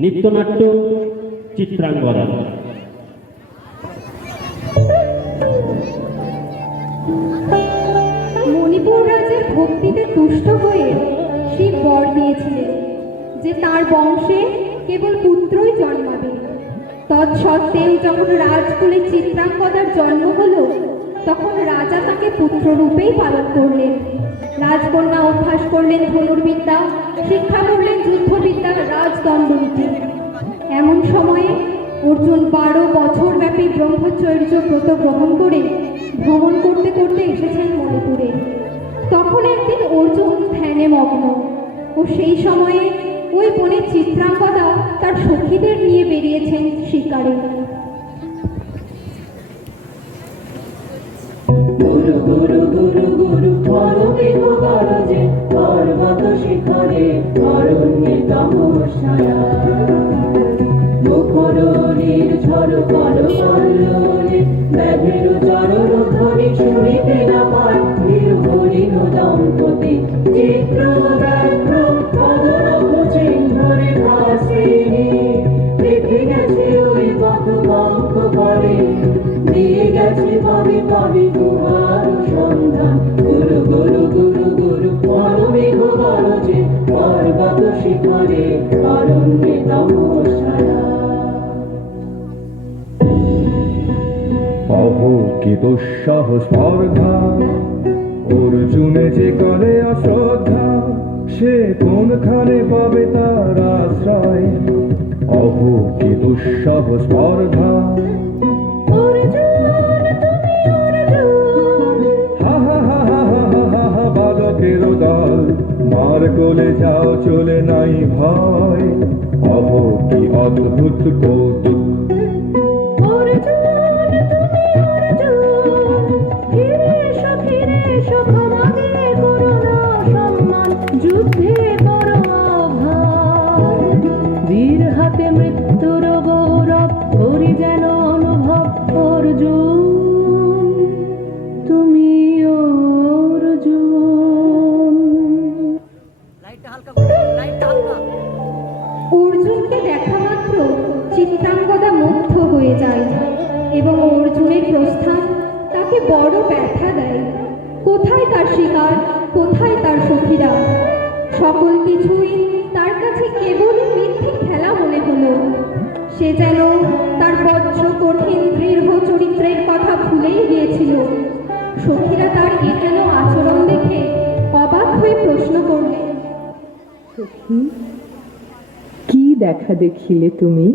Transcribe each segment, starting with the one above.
নৃত্যনাট্য চিত্রাঙ্গনা মণিপুর রাজ্যের ভক্তিতে তুষ্ট হয়ে শিব বর দিয়েছিলেন, যে তার বংশে কেবল পুত্রই জন্মাবে। তৎসত্ত্বেও যখন রাজকুলে চিত্রাঙ্গদার জন্ম হলো, তখন রাজা তাকে পুত্ররূপেই পালন করলেন। রাজকন্যা অভ্যাস করলেন ধনুর্বিদ্যা, শিক্ষা করলেন যুদ্ধবিদ্যা, রাজদণ্ডনীতি। এমন সময়ে অর্জুন বারো বছর ব্যাপী ব্রহ্মচর্য ব্রত গ্রহণ করে ভ্রমণ করতে করতে এসেছেন মণিপুরে। তখন একদিন অর্জুন ধ্যানে মগ্ন ও সেই সময়ে ওই বনের চিত্রাঙ্গদা তার সখীদের নিয়ে বেরিয়েছেন শিকারে। করজে পর্বত শিখরে অরণ্যিত ছায়া মুখরীর ঝড় কর কল্লোলে মেঘের চরণ ধরি ছুড়িতে না পার দুঃসহ স্পর্ধা, অর্জুনে যে করে অশ্রদ্ধা, সে কোনখানে পাবে তার আশ্রয়? অহ কি দুঃসহ স্পর্ধা। কোলে যাও, চলে নাই ভয়। অহ কি অদ্ভুত কৌতুক কি দেখা দেখিলে তুমি?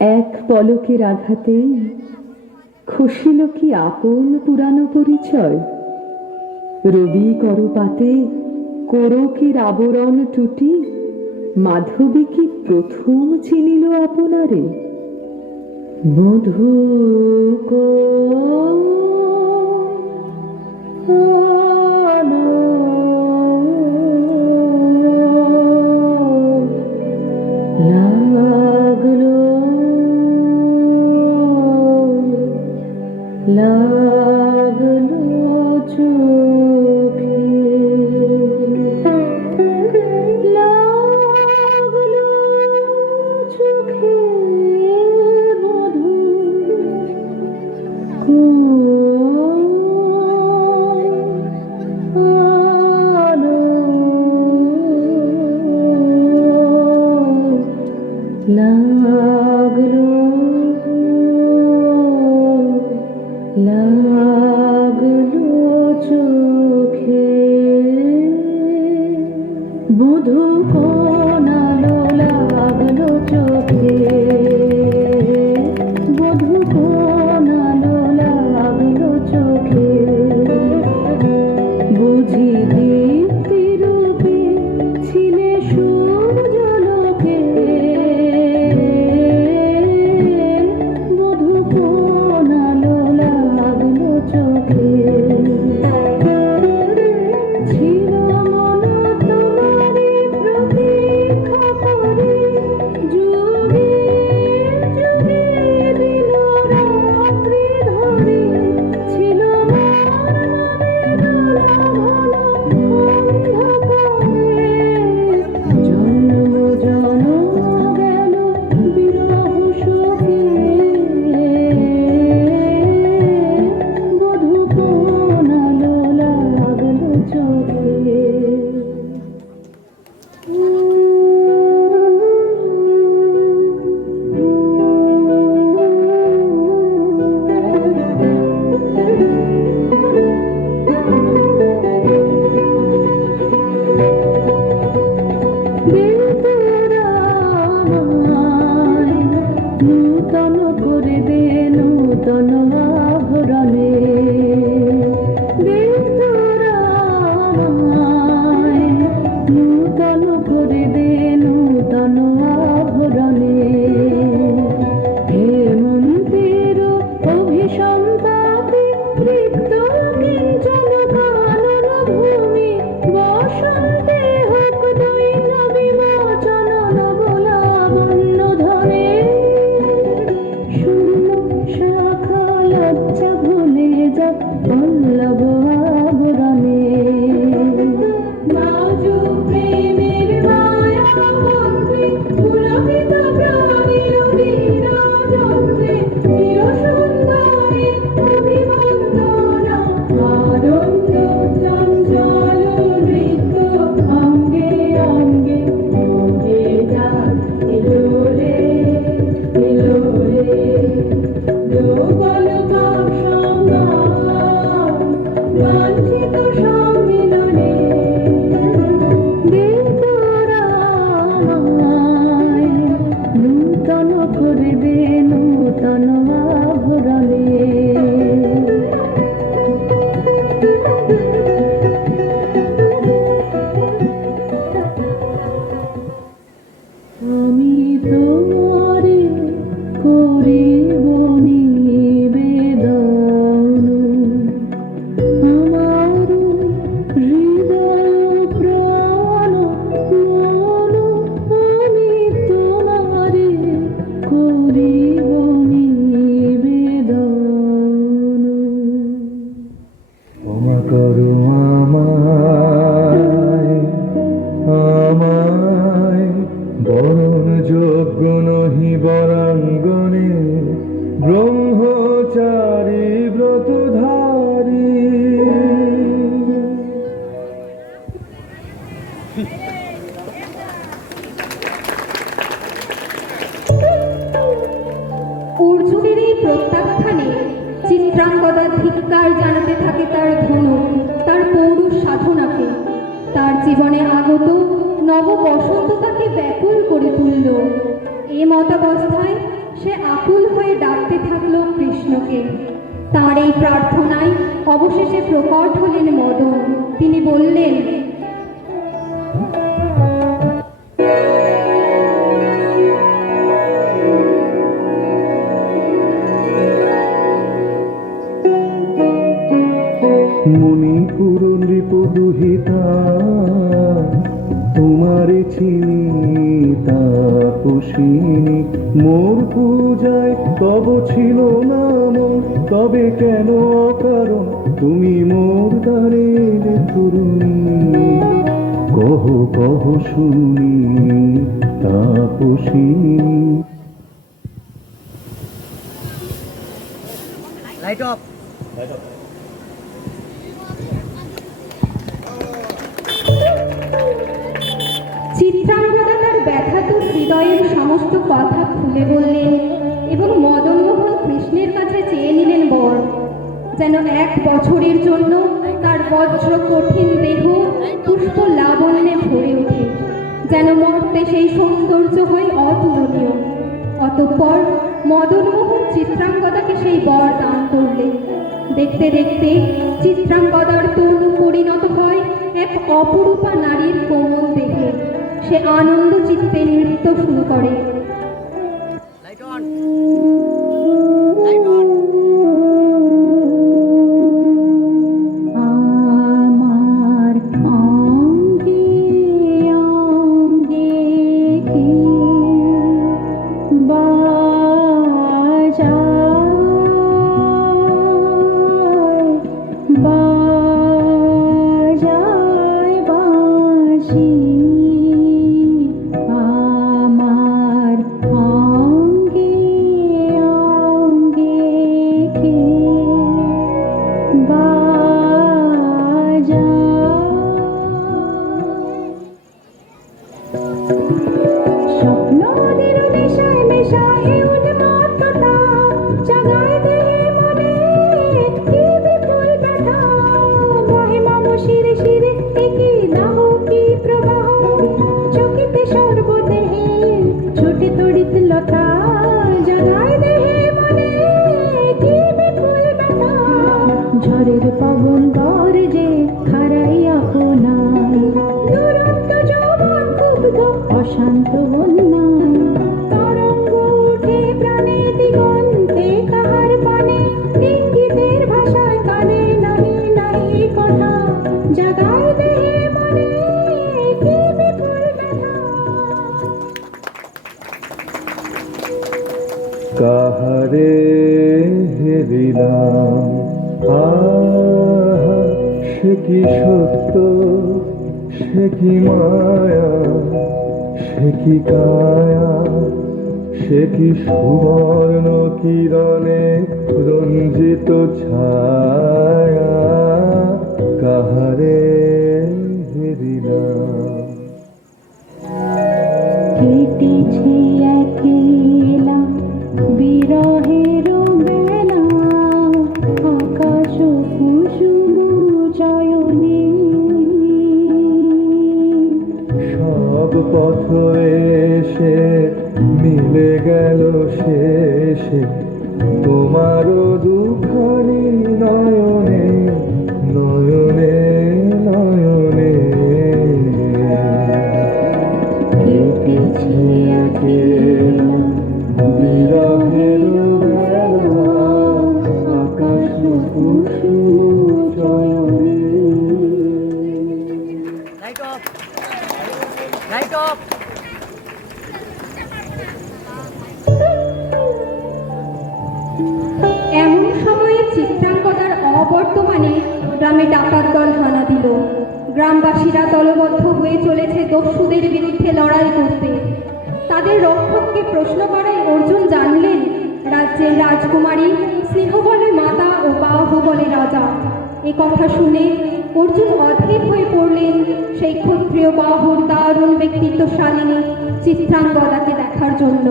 এক পলকের আঘাতেই খসিল কি আপন পুরানো পরিচয়? রবি করপাতে কোরকের আবরণ টুটি, মাধবী কি প্রথম চিনিল আপনারে? মধু লাগল Ooh. নহি বরাঙ্গনে ব্রহ্মচারী ব্রতধারী। অর্জুনের এই প্রত্যাখ্যানে চিত্রাঙ্গদা ধিক্কার জানাতে থাকে তার ধনু, তার পৌরুষ সাধনাকে। তার জীবনে আগত নব বসন্ত তাকে ব্যাকুল করে তুলল। এ মতাবস্থায় সে আকুল হয়ে ডাকতে থাকল কৃষ্ণকে। তার এই প্রার্থনায় অবশেষে প্রকট হলেন মদন। তিনি বললেন কহ শুনি তাপসিনী লাইট অফ চিত্রাঙ্গদা তার ব্যথাত হৃদয়ের সমস্ত কথা খুলে বললেন এবং মদনমোহন কৃষ্ণের কাছে চেয়ে নিলেন বর যেন এক বছরের জন্য তার বজ্র কঠিন দেহ পুষ্প লাবণ্যে ভরে ওঠে, যেন মর্তে সেই সৌন্দর্য হয় অতুলনীয়। অতঃপর মদনমোহন চিত্রাঙ্গদাকে সেই বর দান করলেন। দেখতে দেখতে চিত্রাঙ্গদার তরু পরিণত হয় এক অপরূপা নারীর কোমল দেহে। সে আনন্দ চিত্তে নৃত্য শুরু করে। কাহারে হেরিলাম আহা, সে কি সত্য, সে কি মায়া, সে কি কায়া, সে কি সুবর্ণ কিরণে রঞ্জিত ছায়া? কাহারে হেরিলাম কেটেছে রাইট এমন সময়ে চিত্রাঙ্গদার অবর্তমানে গ্রামে ডাকাত দল হানা দিল। গ্রামবাসীরা দলবদ্ধ হয়ে চলেছে দস্যুদের বিরুদ্ধে লড়াই করতে। তাদের রক্ষককে প্রশ্ন করায় অর্জুন জানলেন, রাজ্যের রাজকুমারী স্নেহ বলে মাতা ও বাহু বলে রাজা। এ কথা শুনে অর্জুন অধীর হয়ে পড়লেন। সেই ক্ষত্রিয় বাহুর দারুণ ব্যক্তিত্বশালিনী চিত্রাঙ্গদাকে দেখার জন্য।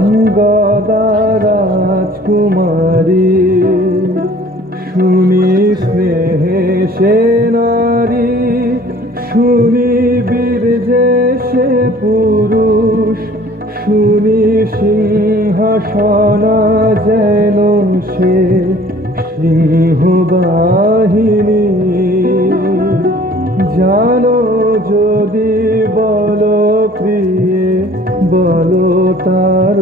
চিত্রাঙ্গদা রাজকুমারী শুনি স্নেহে সে নারী শুনি বীরজে সে পুরুষ শুনি সিংহাসনা যেন তার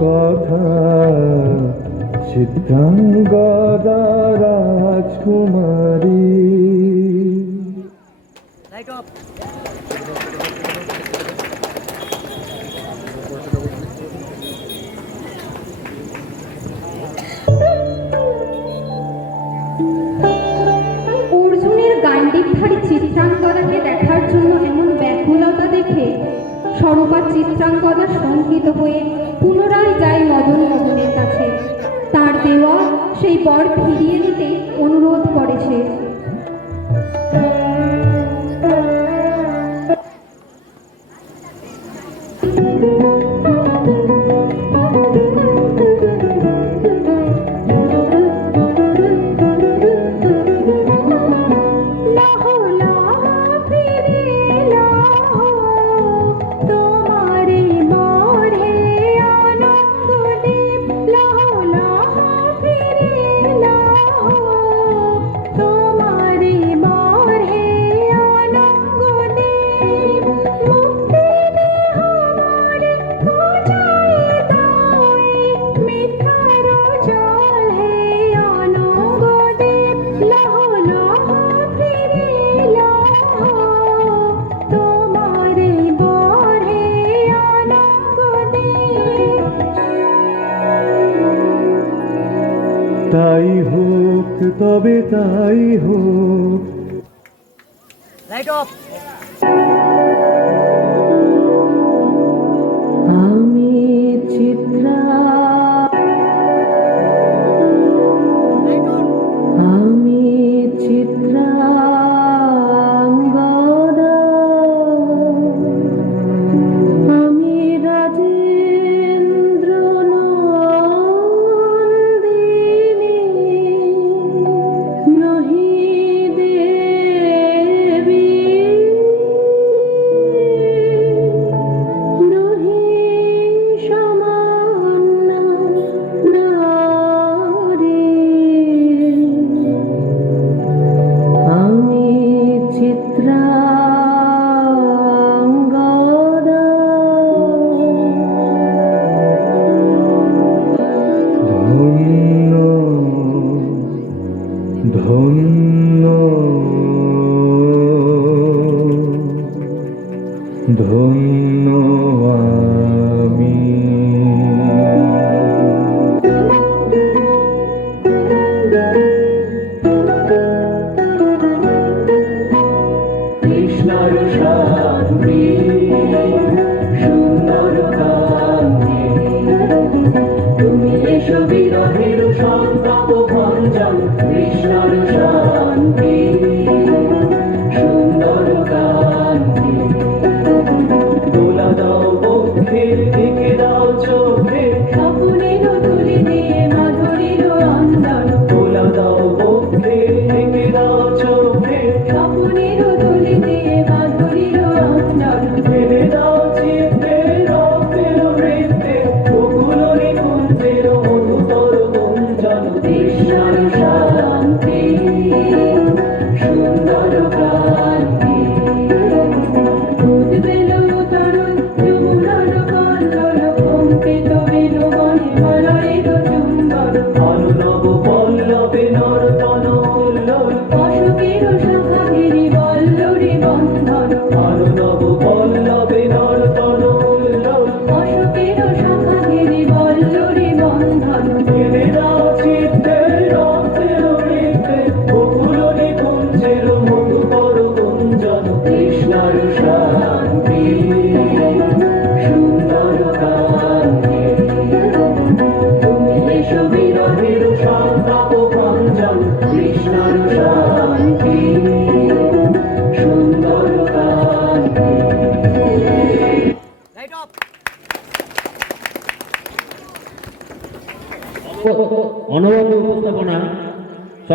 কথা। চিত্রাঙ্গদা রাজকুমারী। স্বরূপা চিত্রাঙ্গদা শঙ্কিত হয়ে পুনরায় যায় মদন মদনের কাছে। তার দেওয়া সেই পর ফিরিয়ে দিতে অনুরোধ করে সে। তবে তাই হোক Light off.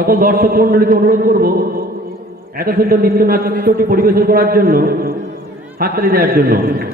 সকল দর্শক মন্ডলীকে অনুরোধ করব এত সুন্দর নৃত্য নাট্যটি পরিবেশন করার জন্য, হাততালি দেওয়ার জন্য।